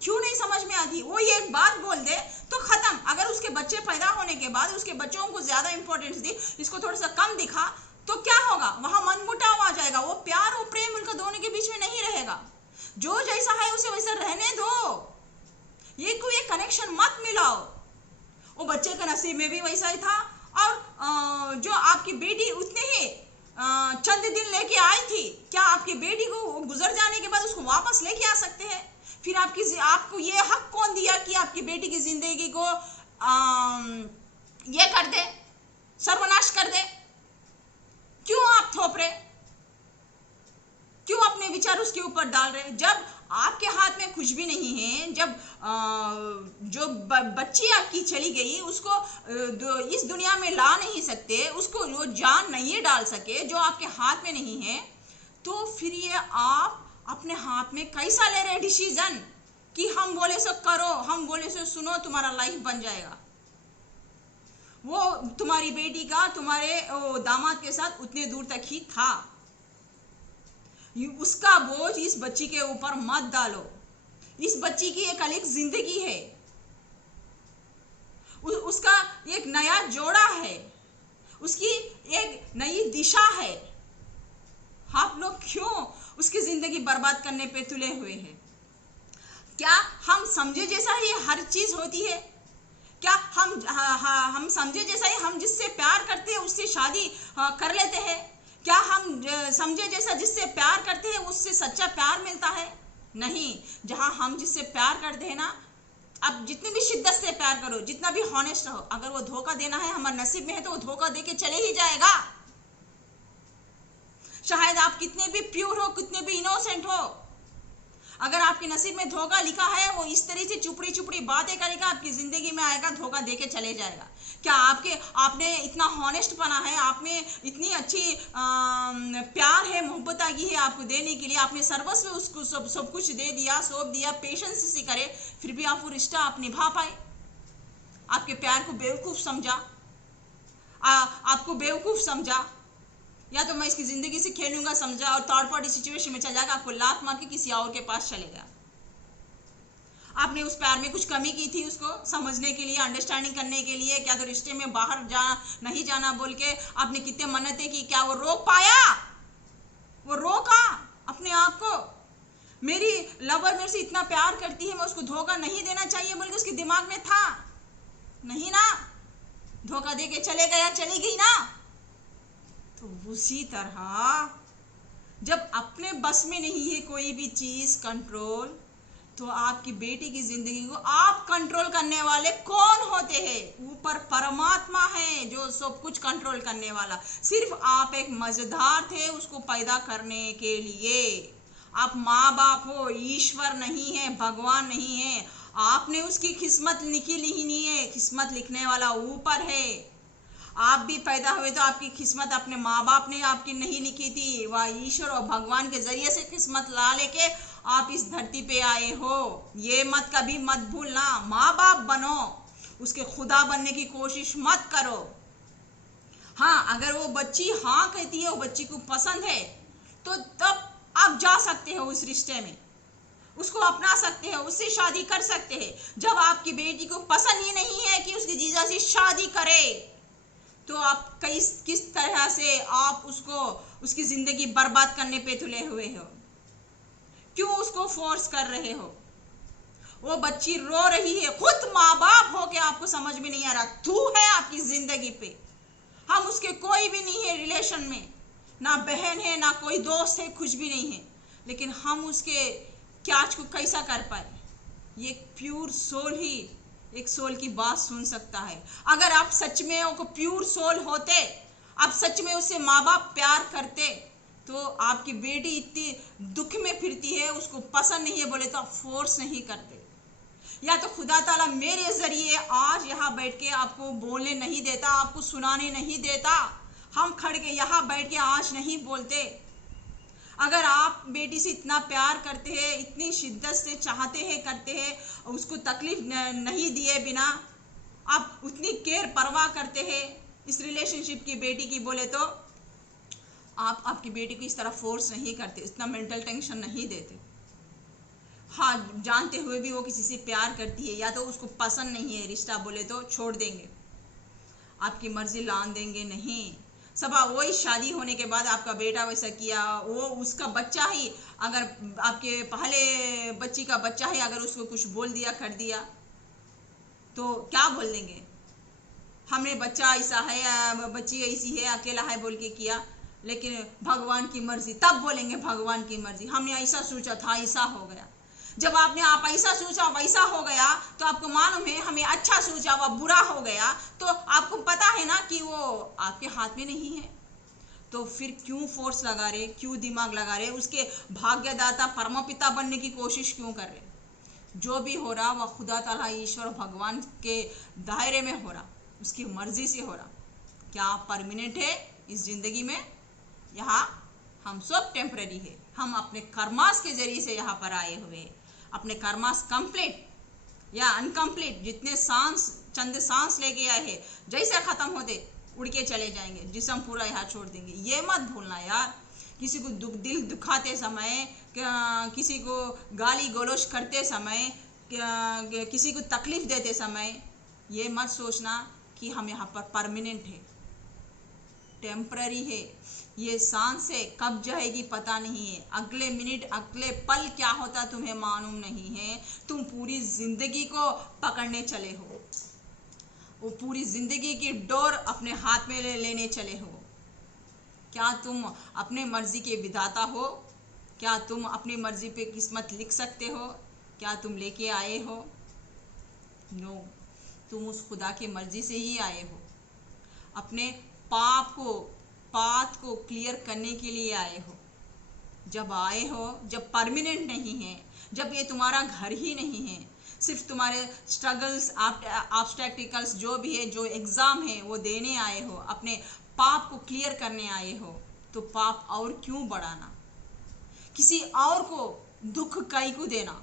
क्यों नहीं समझ में आती? वो ये एक बात बोल दे तो खत्म। अगर उसके बच्चे पैदा होने के बाद उसके बच्चों को ज्यादा इंपॉर्टेंस दी, इसको थोड़ा सा कम दिखा, तो क्या होगा? वहां मनमुटाव आ जाएगा, वो प्यार और प्रेम उनका दोनों के बीच में नहीं रहेगा। जो जैसा है उसे वैसा रहने दो, ये कोई कनेक्शन मत मिलाओ। वो बच्चे का नसीब में भी वैसा ही था, और जो आपकी बेटी उतने ही चंद दिन लेके आई थी, क्या आपकी बेटी को गुजर जाने के बाद उसको वापस लेके आ सकते हैं? फिर आपको ये हक कौन दिया कि आपकी बेटी की जिंदगी को ये कर दे, सर्वनाश कर दे? क्यों आप थोप रहे? क्यों अपने विचार उसके ऊपर डाल रहे? जब आपके हाथ में कुछ भी नहीं है, जब जो बच्ची आपकी चली गई उसको इस दुनिया में ला नहीं सकते, उसको जो जान नहीं डाल सके, जो आपके हाथ में नहीं है, तो फिर ये आप अपने हाथ में कैसा ले रहे डिसीजन कि हम बोले सो करो, हम बोले सो सुनो, तुम्हारा लाइफ बन जाएगा? वो तुम्हारी बेटी का तुम्हारे दामाद के साथ उतने दूर तक ही था। उसका बोझ इस बच्ची के ऊपर मत डालो। इस बच्ची की एक अलग जिंदगी है, उसका एक नया जोड़ा है, उसकी एक नई दिशा है। आप लोग क्यों उसकी जिंदगी बर्बाद करने पे तुले हुए हैं? क्या हम समझे जैसा ही हर चीज होती है? क्या हम समझे जैसा ही हम जिससे प्यार करते हैं उससे शादी कर लेते हैं? क्या हम समझे जैसा जिससे प्यार करते हैं उससे सच्चा प्यार मिलता है? नहीं। जहां हम जिससे प्यार करते हैं ना, अब जितनी भी शिद्दत से प्यार करो, जितना भी हॉनेस्ट रहो, अगर वो धोखा देना है हमारे नसीब में है तो वो धोखा दे के चले ही जाएगा। शायद आप कितने भी प्योर हो, कितने भी इनोसेंट हो, अगर आपके नसीब में धोखा लिखा है, वो इस तरह से चुपड़ी चुपड़ी बातें करेगा, आपकी जिंदगी में आएगा, धोखा देके चले जाएगा। क्या आपने इतना हॉनेस्ट बना है, आप में इतनी अच्छी प्यार है, मोहब्बत आ गई है आपको देने के लिए, आपने सर्वस्व उसको सब कुछ दे दिया, सौंप दिया, पेशेंस से करे, फिर भी आप वो रिश्ता आप निभा पाए? आपके प्यार को बेवकूफ समझा, आपको बेवकूफ समझा, या तो मैं इसकी जिंदगी से खेलूंगा समझा, और थर्ड पार्टी सिचुएशन में चल जाएगा, आपको लात मार के किसी और के पास चलेगा। आपने उस प्यार में कुछ कमी की थी, उसको समझने के लिए, अंडरस्टैंडिंग करने के लिए, क्या तो रिश्ते में बाहर नहीं जाना बोल के आपने कितने मन्नतें की, क्या वो रोक पाया? वो रोका अपने आप को? मेरी लवर मेरे से इतना प्यार करती है, मैं उसको धोखा नहीं देना चाहिए बोल के उसके दिमाग में था? नहीं ना, धोखा दे के चले गया, चली गई ना। तो उसी तरह जब अपने बस में नहीं है कोई भी चीज कंट्रोल, तो आपकी बेटी की जिंदगी को आप कंट्रोल करने वाले कौन होते हैं? ऊपर परमात्मा है जो सब कुछ कंट्रोल करने वाला, सिर्फ आप एक मजेदार थे उसको पैदा करने के लिए। आप माँ बाप हो, ईश्वर नहीं है, भगवान नहीं है। आपने उसकी किस्मत लिखी नहीं है, किस्मत लिखने वाला ऊपर है। आप भी पैदा हुए तो आपकी किस्मत अपने माँ बाप ने आपकी नहीं लिखी थी, वह ईश्वर और भगवान के जरिए से किस्मत ला लेके आप इस धरती पे आए हो। ये मत कभी मत भूलना, माँ बाप बनो, उसके खुदा बनने की कोशिश मत करो। हाँ, अगर वो बच्ची हाँ कहती है, वो बच्ची को पसंद है, तो तब आप जा सकते हो उस रिश्ते में, उसको अपना सकते हो, उससे शादी कर सकते हैं। जब आपकी बेटी को पसंद ही नहीं है कि उसके जीजा से शादी करे, तो आप किस तरह से आप उसको उसकी जिंदगी बर्बाद करने पे तुले हुए हो? क्यों उसको फोर्स कर रहे हो? वो बच्ची रो रही है, खुद माँ बाप हो के आपको समझ में नहीं आ रहा, तू है आपकी जिंदगी पे। हम उसके कोई भी नहीं है रिलेशन में, ना बहन है ना कोई दोस्त है, कुछ भी नहीं है, लेकिन हम उसके कैच को कैसा कर पाए? ये प्योर सोल ही एक सोल की बात सुन सकता है। अगर आप सच में वो प्योर सोल होते, आप सच में उससे माँ बाप प्यार करते, तो आपकी बेटी इतनी दुख में फिरती है, उसको पसंद नहीं है बोले तो आप फोर्स नहीं करते। या तो खुदा ताला मेरे जरिए आज यहाँ बैठ के आपको बोलने नहीं देता, आपको सुनाने नहीं देता, हम खड़ के यहाँ बैठ के आज नहीं बोलते। अगर आप बेटी से इतना प्यार करते हैं, इतनी शिद्दत से चाहते हैं, करते हैं, उसको तकलीफ नहीं दिए बिना आप उतनी केयर परवाह करते हैं इस रिलेशनशिप की, बेटी की बोले तो आप आपकी बेटी को इस तरह फोर्स नहीं करते, इतना मेंटल टेंशन नहीं देते। हाँ, जानते हुए भी वो किसी से प्यार करती है, या तो उसको पसंद नहीं है रिश्ता बोले तो छोड़ देंगे, आपकी मर्जी लान देंगे नहीं। सब वही शादी होने के बाद आपका बेटा वैसा किया, वो उसका बच्चा ही, अगर आपके पहले बच्ची का बच्चा ही अगर उसको कुछ बोल दिया कर दिया तो क्या बोल देंगे? हमने बच्चा ऐसा है, बच्ची ऐसी है, अकेला है बोल के किया, लेकिन भगवान की मर्जी, तब बोलेंगे भगवान की मर्जी, हमने ऐसा सोचा था ऐसा हो गया। जब आपने आप ऐसा सोचा वैसा हो गया, तो आपको मालूम है हमें अच्छा सोचा वह बुरा हो गया, तो आपको पता है ना कि वो आपके हाथ में नहीं है, तो फिर क्यों फोर्स लगा रहे, क्यों दिमाग लगा रहे, उसके भाग्यदाता परमपिता बनने की कोशिश क्यों कर रहे? जो भी हो रहा वह खुदा ताला ईश्वर भगवान के दायरे में हो रहा, उसकी मर्जी से हो रहा। क्या परमानेंट है इस जिंदगी में? यहाँ हम सब टेम्पररी है, हम अपने कर्मास के जरिए से यहाँ पर आए हुए हैं। अपने कर्मास कंप्लीट या अनकम्प्लीट, जितने चंद सांस लेके आए हैं, जैसे खत्म होते उड़ के चले जाएंगे, जिस्म पूरा यहाँ छोड़ देंगे। ये मत भूलना यार, किसी को दिल दुखाते समय, किसी को गाली गलौज करते समय, किसी को तकलीफ देते समय, ये मत सोचना कि हम यहाँ पर परमानेंट है, टेम्पररी है। ये सांस से कब जाएगी पता नहीं है, अगले मिनट अगले पल क्या होता तुम्हें मालूम नहीं है। तुम पूरी जिंदगी को पकड़ने चले हो, वो पूरी जिंदगी की डोर अपने हाथ में लेने चले हो। क्या तुम अपने मर्जी के विधाता हो? क्या तुम अपनी मर्जी पे किस्मत लिख सकते हो? क्या तुम लेके आए हो? नो, तुम उस खुदा की मर्जी से ही आए हो, अपने पाथ को क्लियर करने के लिए आए हो। जब आए हो, जब परमानेंट नहीं है, जब ये तुम्हारा घर ही नहीं है, सिर्फ तुम्हारे स्ट्रगल्स, ऑब्स्टेकल्स जो भी है, जो एग्ज़ाम है वो देने आए हो, अपने पाप को क्लियर करने आए हो, तो पाप और क्यों बढ़ाना, किसी और को दुख काई को देना,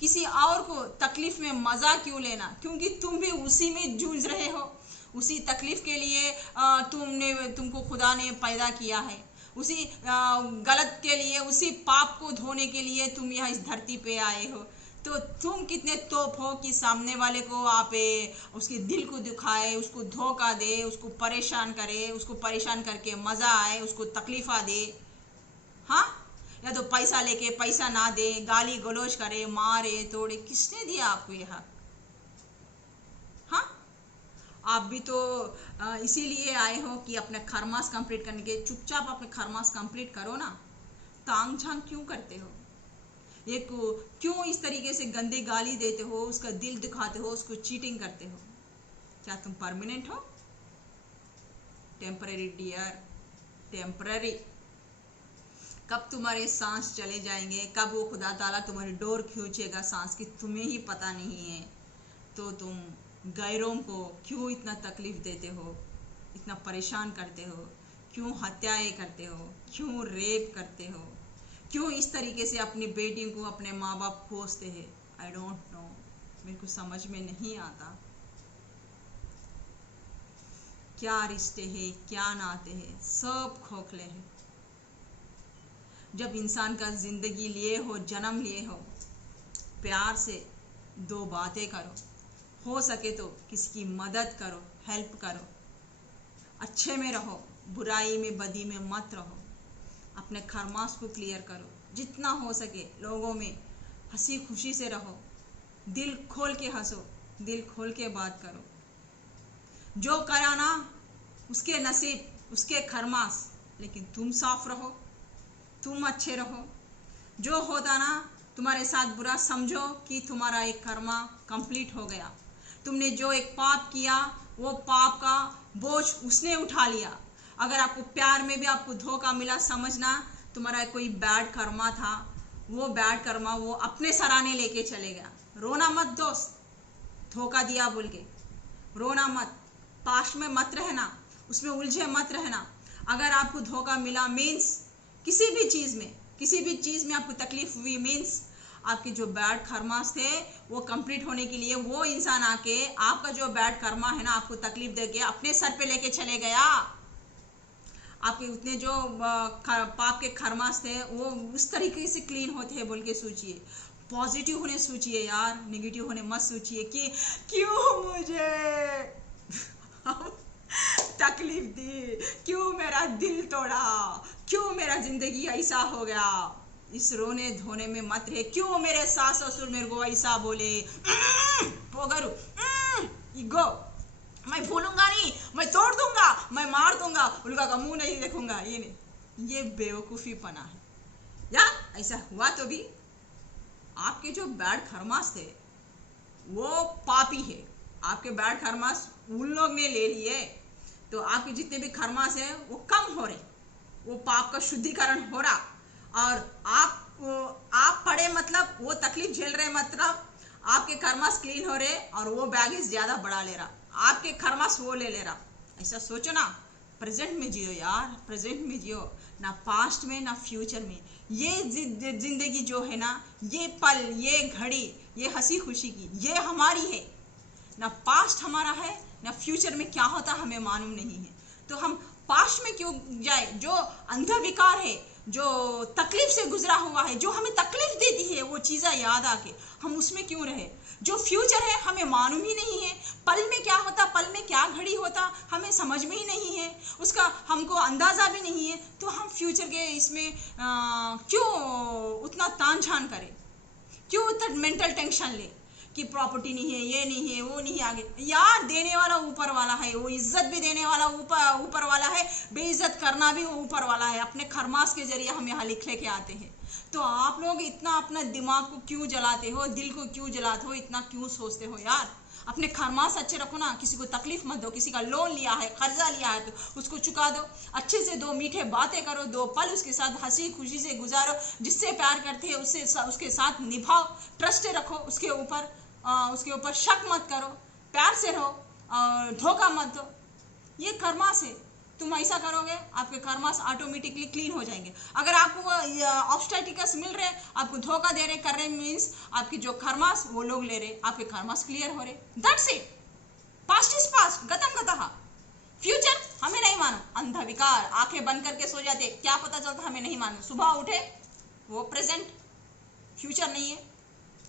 किसी और को तकलीफ में मज़ा क्यों लेना, क्योंकि तुम भी उसी में जूझ रहे हो। उसी तकलीफ के लिए तुमको खुदा ने पैदा किया है, उसी गलत के लिए, उसी पाप को धोने के लिए तुम यहाँ इस धरती पे आए हो। तो तुम कितने तोप हो कि सामने वाले को आप उसके दिल को दुखाए, उसको धोखा दे, उसको परेशान करे, उसको परेशान करके मज़ा आए, उसको तकलीफ़ा दे। हाँ, या तो पैसा लेके पैसा ना दे, गाली गलौज करे, मारे तोड़े। किसने दिया आपको ये हक? हाँ, आप भी तो इसीलिए आए हो कि अपने खरमास कंप्लीट करने के। चुपचाप अपने खरमास कंप्लीट करो ना, तांग झांग क्यों करते हो? एक क्यों इस तरीके से गंदे गाली देते हो, उसका दिल दिखाते हो, उसको चीटिंग करते हो? क्या तुम परमानेंट हो? Temporary dear, temporary. कब तुम्हारे सांस चले जाएंगे, कब वो खुदा ताला तुम्हारी डोर खींचेगा सांस की, तुम्हें ही पता नहीं है। तो तुम गैरों को क्यों इतना तकलीफ देते हो, इतना परेशान करते हो, क्यों हत्याएं करते हो, क्यों रेप करते हो, क्यों इस तरीके से अपनी बेटियों को अपने माँ बाप कोसते हैं? आई डोंट नो, मेरे को समझ में नहीं आता। क्या रिश्ते हैं, क्या नाते हैं, सब खोखले हैं। जब इंसान का जिंदगी लिए हो, जन्म लिए हो, प्यार से दो बातें करो, हो सके तो किसी की मदद करो, हेल्प करो, अच्छे में रहो, बुराई में बदी में मत रहो, अपने खरमास को क्लियर करो, जितना हो सके लोगों में हंसी खुशी से रहो, दिल खोल के हंसो, दिल खोल के बात करो। जो कराना उसके नसीब, उसके खरमास, लेकिन तुम साफ रहो, तुम अच्छे रहो। जो होता ना तुम्हारे साथ बुरा, समझो कि तुम्हारा एक कर्मा कंप्लीट हो गया। तुमने जो एक पाप किया, वो पाप का बोझ उसने उठा लिया। अगर आपको प्यार में भी आपको धोखा मिला, समझना तुम्हारा कोई बैड कर्मा था, वो बैड कर्मा वो अपने सराहने लेके चले गया। रोना मत दोस्त, धोखा दिया बोल के रोना मत, पास्ट में मत रहना, उसमें उलझे मत रहना। अगर आपको धोखा मिला मीन्स किसी भी चीज़ में आपको तकलीफ हुई मीन्स आपके जो बैड कर्मास थे वो कंप्लीट होने के लिए वो इंसान आके आपका जो बैड कर्मा है ना, आपको तकलीफ दे के अपने सर पे लेके चले गया। आपके उतने जो पाप के खरमास थे वो उस तरीके से क्लीन होते हैं बोल के सोचिए। पॉजिटिव होने सोचिए यार, नेगेटिव होने मत सोचिए कि क्यों मुझे तकलीफ दी, क्यों मेरा दिल तोड़ा, क्यों मेरा जिंदगी ऐसा हो गया। इस रोने धोने में मत रहे, क्यों मेरे सास ससुर मेरे को ऐसा बोले, पोगरू इगो, मैं भूलूंगा नहीं, मैं तोड़ दूंगा, मैं मार दूंगा, उनका का मुंह नहीं देखूंगा। ये नहीं, ये बेवकूफ़ी पना है यार। ऐसा हुआ तो भी आपके जो बैड खरमास थे वो पापी है। आपके बैड खरमास उन लोग ने ले लिए तो आपके जितने भी खरमास है वो कम हो रहे, वो पाप का शुद्धिकरण हो रहा। और आप पड़े मतलब वो तकलीफ झेल रहे, मतलब आपके खरमास क्लीन हो रहे और वो बैगेज ज़्यादा बढ़ा ले रहा, आपके खरमास वो ले रहा। ऐसा सोचो ना, प्रेजेंट में जियो यार, प्रेजेंट में जियो, ना पास्ट में ना फ्यूचर में। ये जिंदगी जो है ना, ये पल, ये घड़ी, ये हंसी खुशी की, ये हमारी है। ना पास्ट हमारा है ना फ्यूचर में क्या होता हमें मालूम नहीं है। तो हम पास्ट में क्यों जाए? जो अंधा विकार है, जो तकलीफ से गुजरा हुआ है, जो हमें तकलीफ देती है वो चीज़ें याद आके हम उसमें क्यों रहे? जो फ्यूचर है हमें मालूम ही नहीं है, पल में क्या होता, पल में क्या घड़ी होता हमें समझ में ही नहीं है, उसका हमको अंदाज़ा भी नहीं है। तो हम फ्यूचर के इसमें क्यों उतना तान झान करें, क्यों उतना मेंटल टेंशन ले कि प्रॉपर्टी नहीं है, ये नहीं है, वो नहीं। आगे यार देने वाला ऊपर वाला है, वो इज्जत भी देने वाला ऊपर वाला है, बेइज्जत करना भी वो ऊपर वाला है। अपने खरमास के जरिए हम यहाँ लिख लेके आते हैं। तो आप लोग इतना अपना दिमाग को क्यों जलाते हो, दिल को क्यों जलाते हो, इतना क्यों सोचते हो यार? अपने खरमास अच्छे रखो ना, किसी को तकलीफ मत दो, किसी का लोन लिया है, कर्जा लिया है तो उसको चुका दो, अच्छे से दो मीठे बातें करो, 2 पल उसके साथ हंसी खुशी से गुजारो, जिससे प्यार करते हैं उसके साथ निभाओ, ट्रस्ट रखो उसके ऊपर शक मत करो, प्यार से रहो और धोखा मत दो। ये खरमास है, तुम ऐसा करोगे आपके कर्मास ऑटोमेटिकली क्लीन हो जाएंगे। अगर आपको ऑब्स्टैटिकल्स मिल रहे, आपको धोखा दे रहे कर रहे, मीन्स आपकी जो कर्मास वो लोग ले रहे, आपके कर्मास क्लियर हो रहे। That's it, past is past, गतम गतः। फ्यूचर हमें नहीं मानो, अंधा विकार, आंखें बंद करके सो जाते, क्या पता चलता हमें नहीं मानो, सुबह उठे वो प्रेजेंट, फ्यूचर नहीं है।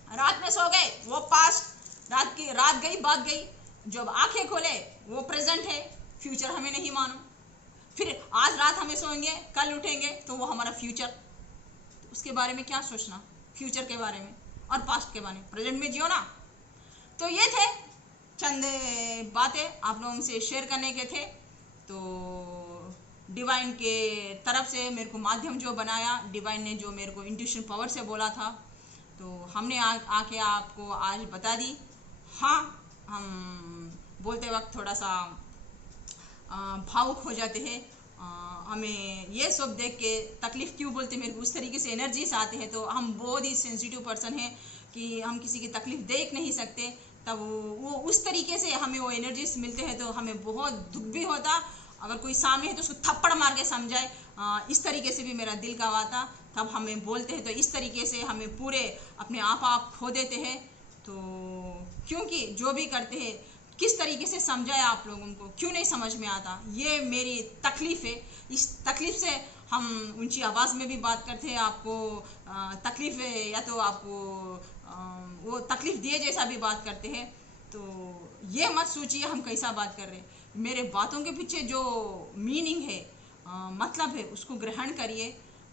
रात में सो गए वो पास्ट, रात गई बात गई, जब आंखें खोले वो प्रेजेंट है, फ्यूचर हमें नहीं मानो। फिर आज रात हमें सोएंगे, कल उठेंगे तो वो हमारा फ्यूचर, तो उसके बारे में क्या सोचना, फ्यूचर के बारे में और पास्ट के बारे में, प्रेजेंट में जियो ना। तो ये थे चंद बातें आप लोगों से शेयर करने के थे। तो डिवाइन के तरफ से मेरे को माध्यम जो बनाया, डिवाइन ने जो मेरे को इंट्यूशन पावर से बोला था, तो हमने आके आपको आज बता दी। हाँ, हम बोलते वक्त थोड़ा सा भावुक हो जाते हैं, हमें ये सब देख के तकलीफ क्यों बोलते, मेरे को उस तरीके से एनर्जीज आते हैं। तो हम बहुत ही सेंसिटिव पर्सन हैं कि हम किसी की तकलीफ देख नहीं सकते, तब वो उस तरीके से हमें वो एनर्जीज मिलते हैं तो हमें बहुत दुख भी होता। अगर कोई सामने है तो उसको थप्पड़ मार के समझाए, इस तरीके से भी मेरा दिल गवाता, तब हमें बोलते हैं तो इस तरीके से हमें पूरे अपने आप खो देते हैं। तो क्योंकि जो भी करते हैं किस तरीके से समझाए आप लोगों को, क्यों नहीं समझ में आता, ये मेरी तकलीफ है। इस तकलीफ से हम ऊंची आवाज़ में भी बात करते हैं, आपको तकलीफ है या तो आपको वो तकलीफ दिए जैसा भी बात करते हैं। तो ये मत सोचिए हम कैसा बात कर रहे हैं, मेरे बातों के पीछे जो मीनिंग है, मतलब है, उसको ग्रहण करिए,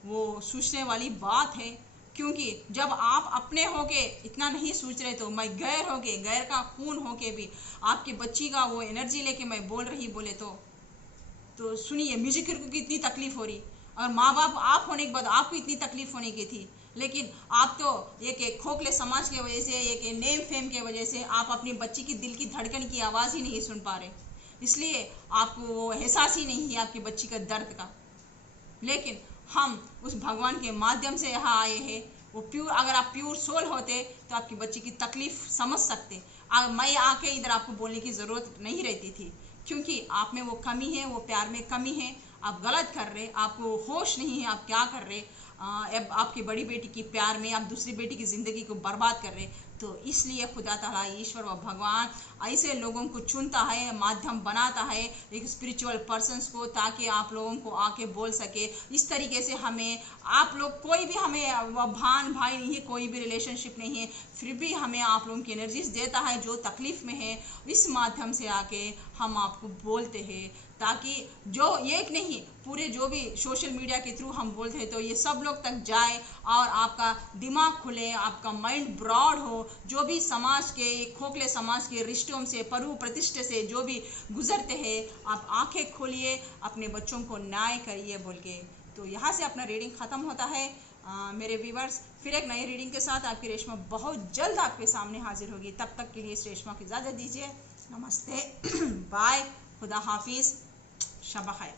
वो सोचने वाली बात है। क्योंकि जब आप अपने होके इतना नहीं सोच रहे तो मैं गैर होके, गैर का खून होके भी आपकी बच्ची का वो एनर्जी लेके मैं बोल रही बोले तो सुनिए, म्यूजिक को कितनी तकलीफ हो रही, और माँ बाप आप होने के बाद आपको इतनी तकलीफ होने की थी, लेकिन आप तो एक खोखले समाज की वजह से, एक नेम फेम के वजह से आप अपनी बच्ची की दिल की धड़कन की आवाज़ ही नहीं सुन पा रहे, इसलिए आपको वो एहसास ही नहीं है आपकी बच्ची का दर्द का। लेकिन हम उस भगवान के माध्यम से यहाँ आए हैं, वो प्योर, अगर आप प्योर सोल होते तो आपकी बच्ची की तकलीफ समझ सकते। मैं आके इधर आपको बोलने की ज़रूरत नहीं रहती थी, क्योंकि आप में वो कमी है, वो प्यार में कमी है, आप गलत कर रहे, आपको होश नहीं है आप क्या कर रहे। अब आपकी बड़ी बेटी की प्यार में आप दूसरी बेटी की ज़िंदगी को बर्बाद कर रहे। तो इसलिए खुदा ताला, ईश्वर व भगवान ऐसे लोगों को चुनता है, माध्यम बनाता है एक स्पिरिचुअल पर्सन्स को, ताकि आप लोगों को आके बोल सके। इस तरीके से हमें, आप लोग कोई भी हमें भान भाई नहीं है, कोई भी रिलेशनशिप नहीं है, फिर भी हमें आप लोगों की एनर्जीज देता है जो तकलीफ़ में है। इस माध्यम से आके हम आपको बोलते हैं, ताकि जो एक नहीं पूरे जो भी सोशल मीडिया के थ्रू हम बोलते हैं तो ये सब लोग तक जाए और आपका दिमाग खुले, आपका माइंड ब्रॉड हो। जो भी समाज के, खोखले समाज के रिश्तों से, परु प्रतिष्ठे से जो भी गुजरते हैं, आप आंखें खोलिए, अपने बच्चों को न्याय करिए बोल के। तो यहाँ से अपना रीडिंग ख़त्म होता है। मेरे व्यूवर्स, फिर एक नई रीडिंग के साथ आपकी रेशमा बहुत जल्द आपके सामने हाजिर होगी। तब तक के लिए इस रेशमा की इजाज़त दीजिए। नमस्ते, बाय, खुदा हाफिज़, शब खैर।